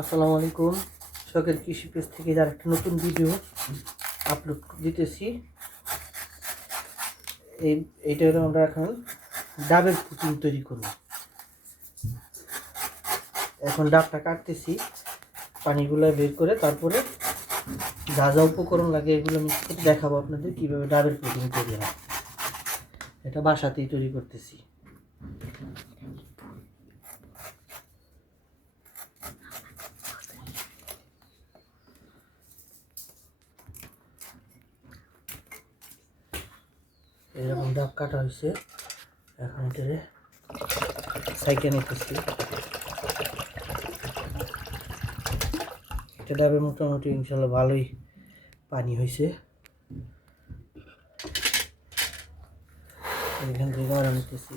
আসসালামু আলাইকুম। শখের কৃষি পেজ থেকে যার একটা নতুন ভিডিও আপলোড দিতেছি। এইটা হলো আমরা এখন ডাবের পুডিং তৈরি করব। এখন ডাবটা কাটতেছি, পানিগুলো বের করে তারপরে যা যা উপকরণ লাগে এগুলো মিক্স করে দেখাবো আপনাদের কীভাবে ডাবের পুডিং তৈরি হয়। এটা বাসাতেই তৈরি করতেছি। এরকম ডাব কাটা হয়েছে, এখন এটারে সাইকেল নিতেছি। এটা ডাবে মোটামুটি ইনশাল্লাহ ভালোই পানি হয়েছে। এখান থেকে আরো নিতেছি।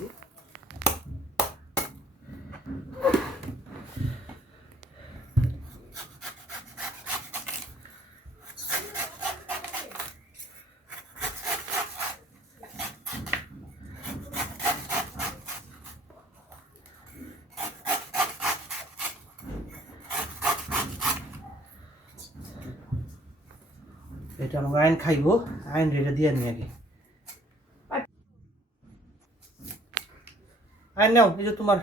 এটা আমাকে আইন খাইব, আইন রেটে দিয়ে নি আগে। আইন নাও, এই যে তোমার।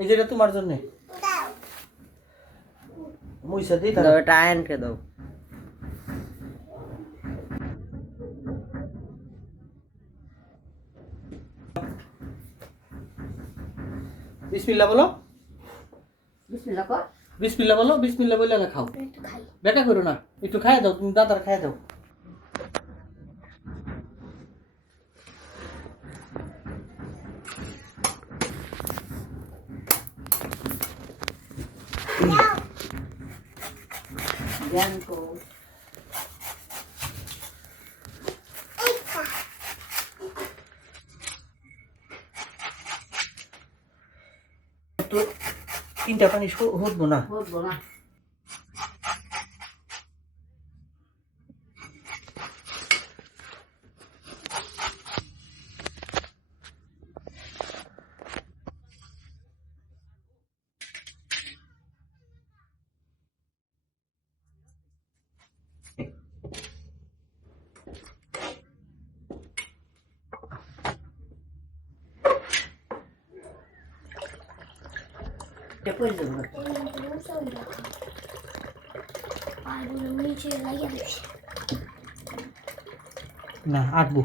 এই যে এটা তোমার জন্য। মুইসা দিই তাহলে। এটা আয়নকে দাও। বিসমিল্লাহ বলো। বিসমিল্লাহ কর। বিসমিল্লাহ বলো, বিসমিল্লাহ বলে না খাও। বেটা করো না, একটু খাইয়ে দাও, তুমি দাদার খাইয়ে দাও। তো তিনটা পানি হতবো না। না আটবো,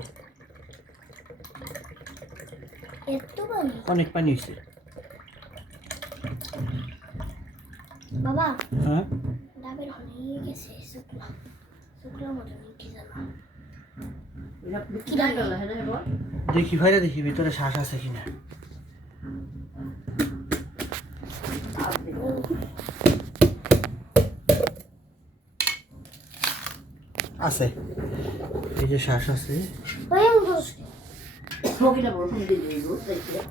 অনেক পানি হয়েছে। বাবা হ্যাঁ ডাবের হয়ে গেছে, শুকনো শুকনো মতো কি জানো দেখি ভাইরা, দেখি ভিতরে শ্বাস আছে কিনা। আছে, এই যে শ্বাস আছে,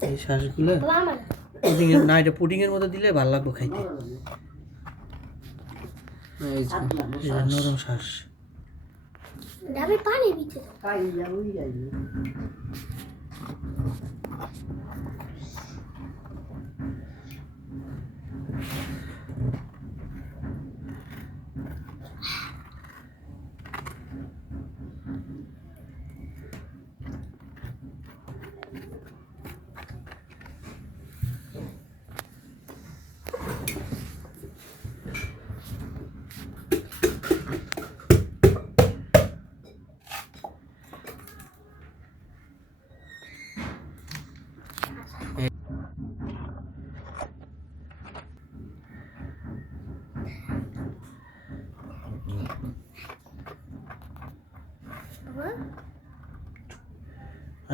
এই শ্বাসগুলো না, এটা পুডিং এর মধ্যে দিলে ভালো লাগবে খাইতে। এই যে নরম শ্বাস। ডাবে পানি দিতে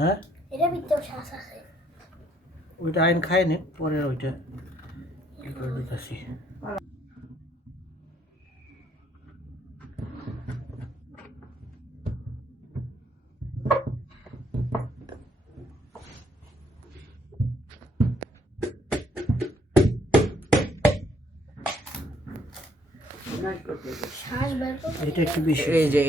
হ্যাঁ এটা ভিতরে শ্বাস আছে। ওইটা আইন খায় নে, পরে ওইটা কি করে দিতেছি। শ্বাস বের করতে এটা একটু বেশি। এই যে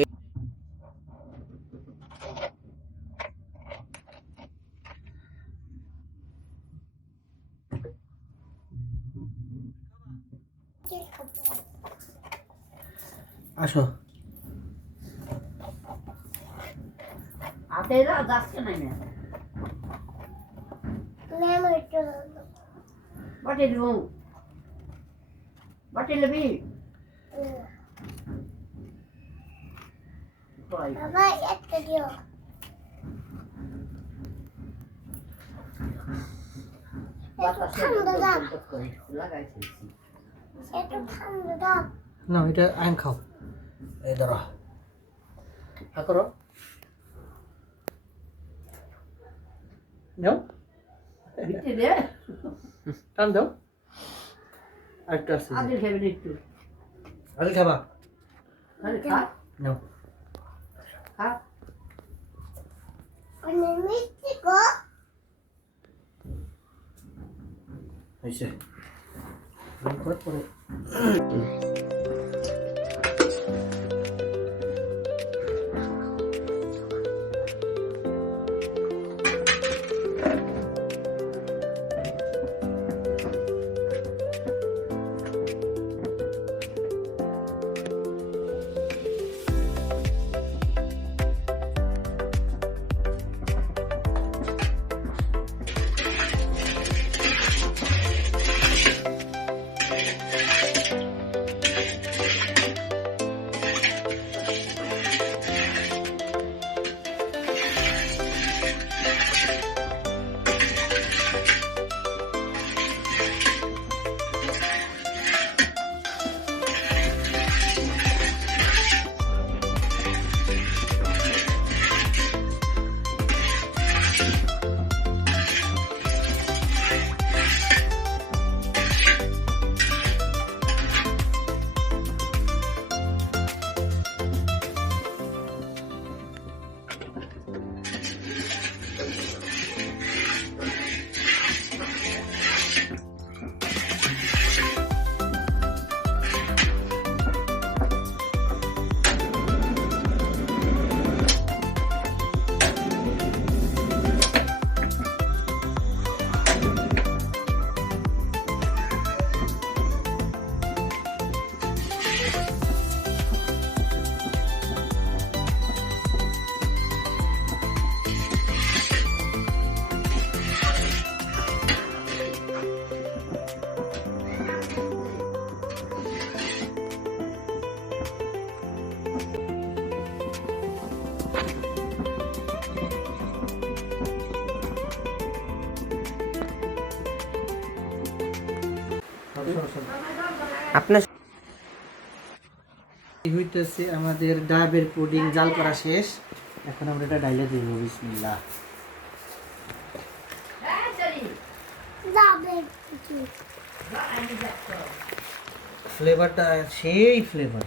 আসো আতেরা যাচ্ছে না মেয়ে ম্যাম এটা বাটে দিব বাটে লবি কই বাবা একটা দিও ঠান্ডা দাও লাগাইছি একটু ঠান্ডা দাও না এটা আইন খাও এই ধরো হা করো নাও বিতে দে টান দাও আরেকটা আছে আদিল খাবে একটু আরে খাবা আরে খা নাও খা অনেক মিষ্টি গো হয়েছে পরে আপনার হইতেছে আমাদের ডাবের পুডিং জাল করা শেষ এখন আমরা এটা ডাইলে দিব বিসমিল্লাহ যাবে ফ্লেভারটা সেই ফ্লেভার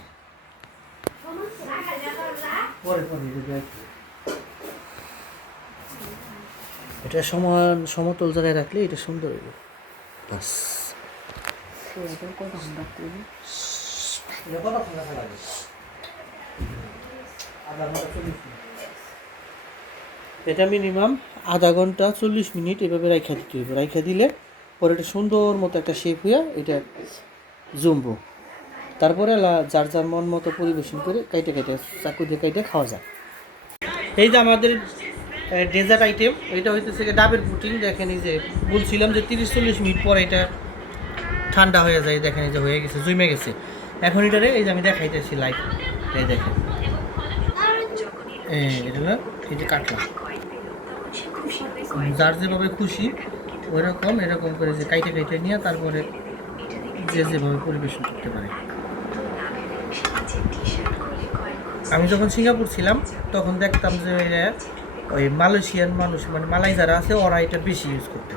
পরে পরে এটা সমান সমতল জায়গায় রাখলে এটা সুন্দর হইব বাস এটা মিনিমাম আধা ঘন্টা 40 মিনিট এভাবে রাইখা দিতে হবে রাইখা দিলে পরে এটা সুন্দর মতো একটা শেপ হইয়া এটা জমবো তারপরে যার যার মন মতো পরিবেশন করে কাইটে কাইটে চাকু দিয়ে কাইটে খাওয়া যায় এই যে আমাদের ডেজার্ট আইটেম এটা হইতেছে ডাবের পুডিং দেখেন এই যে বলছিলাম যে 30-40 মিনিট পর এটা ঠান্ডা হয়ে যায় দেখেন এই যে হয়ে গেছে জমে গেছে এখন এটারে এই যে আমি দেখাইতেছি লাইভ এই দেখেন এটা হলো এই যে কাটলাম যার যেভাবে খুশি ওইরকম এরকম করে যে কাইটে কাইটে নিয়ে তারপরে যে যেভাবে পরিবেশন করতে পারে আমি যখন সিঙ্গাপুর ছিলাম তখন দেখতাম যে ওই মালয়েশিয়ান মানুষ মানে মালাই যারা আছে ওরা এটা বেশি ইউজ করতো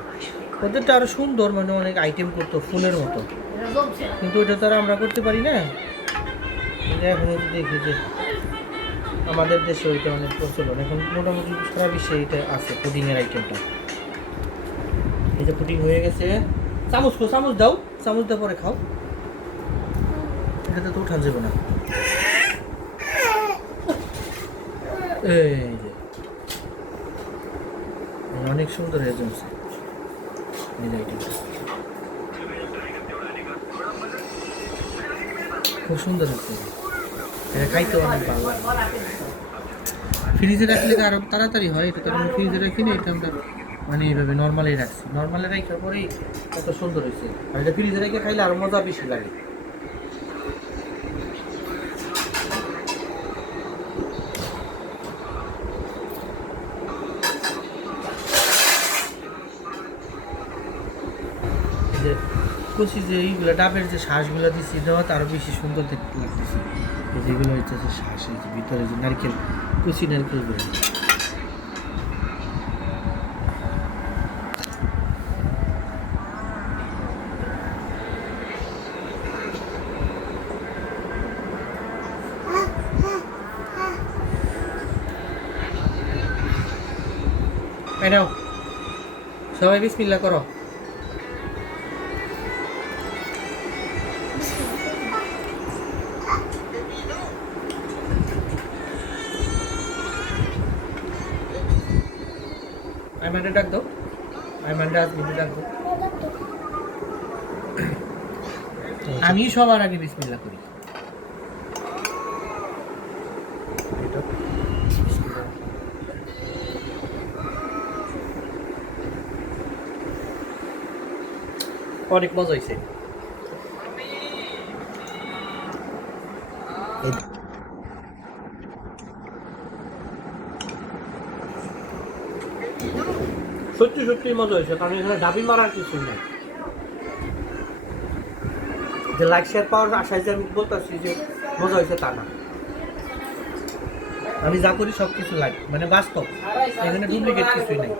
ওদেরটা আরও সুন্দর মানে অনেক আইটেম করতো ফুলের মতো কিন্তু ওটা তো আর আমরা করতে পারি না এখন দেখি যে আমাদের দেশে ওইটা অনেক প্রচলন এখন মোটামুটি সারা বিশ্বে এটা আছে পুডিংয়ের আইটেমটা এই যে পুডিং হয়ে গেছে চামচ দাও চামচ দেওয়ার পরে খাও এটাতে তো উঠান যাবে না এই যে অনেক সুন্দর হয়ে জমছে এই যে আইটেমটা খুব সুন্দর হচ্ছে এটা খাইতে অনেক ভালো লাগে। ফ্রিজে রাখলে তো আরও তাড়াতাড়ি হয়, এটা তো আমি ফ্রিজে রাখিনি, এটা আমরা মানে এইভাবে নর্মালি রাখছি। নর্মালি রাখার পরেই কত সুন্দর হয়েছে। আর এটা ফ্রিজে রেখে খাইলে আরও মজা বেশি লাগে। যে কচি যে এইগুলো ডাবের যে শ্বাসগুলো দিচ্ছি দেওয়াতে আরও বেশি সুন্দর দেখতে লাগতেছে। এই যেগুলো হচ্ছে যে শ্বাস, এই যে ভিতরে যে নারকেল, কচি নারকেলগুলো। এই নাও, সবাই বিসমিল্লাহ করো। আইমানটা ডাক দাও, আইমানটা আজমিনটা ডাক দাও। আমি সবার আগে বিসমিল্লাহ করি। অনেক মজা হয়েছে। সত্যি সত্যি মজা হয়েছে, কারণ এখানে ডাবি মারার কিছুই নাই। যে লাইক শেয়ার পাওয়ার আশায় যে আমি বলতেছি যে মজা হয়েছে তা না। আমি যা করি সব কিছু লাইক, মানে বাস্তব, এখানে ডুপ্লিকেট কিছুই নাই।